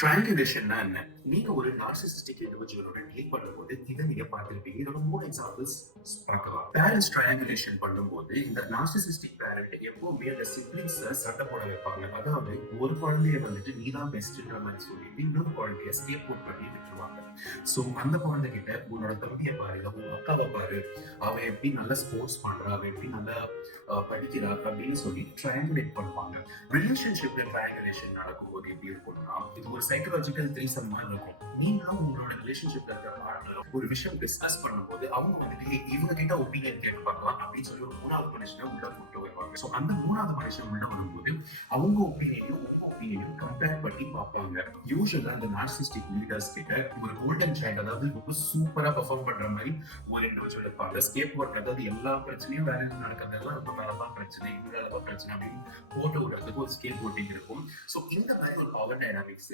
ட்ரையாங்குலேஷன்னா என்ன? நீங்க ஒரு நார்சிசிஸ்டிக் இண்டிவிஜுவலோட டீல் பண்ணும்போது, இத நீங்க பார்த்திருப்பீங்க. இதோட 3 எக்ஸாம்பிள்ஸ் பார்க்கலாம். பேரண்ட்ஸ் ட்ரையாங்குலேஷன் பண்ணும்போது, இந்த நார்சிசிஸ்டிக் பேரண்ட் எப்பவுமே அந்த சிப்லிங்ஸ சண்டை போட வைப்பாங்க. அதாவது ஒரு குழந்தைய வந்துட்டு நீ தான் பெஸ்ட்ன்ற மாரி சொல்லிட்டு, இன்னொரு குழந்தைய ஸ்கேப் அவுட் பண்ணி விட்டுருவாங்க. சோ அந்த குழந்தைகிட்ட உன்னோட தம்பிய பாரு, இல்ல உன் அக்காவ பாரு, அவ எப்படி நல்லா ஸ்போர்ட்ஸ் பண்றா, அவ எப்படி நல்லா படிக்கிறா அப்படின்னு சொல்லி ட்ரையாங்குலேட் பண்ணுவாங்க. ரிலேஷன்ஷிப்ல ட்ரையாங்குலேஷன் நடக்கும்போது எப்படி இருக்கும்னா, இது ஒரு சைக்காலஜிக்கல் த்ரீசம் மாதிரி இருக்கும். நீங்களும் உங்களோட ரிலேஷன்ஷிப்ல இருக்கிற பார்ட்னரும் ஒரு விஷயம் டிஸ்கஸ் பண்ணும்போது அவங்க வந்துட்டு இவங்க கிட்ட ஒப்பீனியன் கேட்டு பார்க்கலாம் அப்படின்னு சொல்லி ஒரு 3வது மனுஷனை உள்ள கூட்டு வருவாங்க. சோ அந்த 3வது மனுஷன் உள்ள வரும்போது அவங்க ஒப்பீனியனும் உங்க ஒப்பீனியனும் கம்பேர் பண்ணி பார்ப்பாங்க. யூசுவலா அந்த நார்சிஸ்டிக் லீடர்ஸ் கிட்ட ஒரு கோல்டன் சைல்ட், அதாவது ரொம்ப சூப்பரா பெர்ஃபார்ம் பண்ற மாதிரி ஒரு இண்டிவிஜுவல் இருப்பாங்க. ஸ்கேப் போர்ட், அதாவது எல்லா பிரச்சனையும் வேற எதுவும் நடக்கிறதெல்லாம் ரொம்ப மேலதான் பிரச்சனை, இவங்களாலதான் பிரச்சனை அப்படின்னு போட்டு விடுறதுக்கு ஒரு ஸ்கேப் போட்டிங் இருக்கும். சோ இந்த மாதிரி ஒரு பவர் டைனாமிக்ஸ்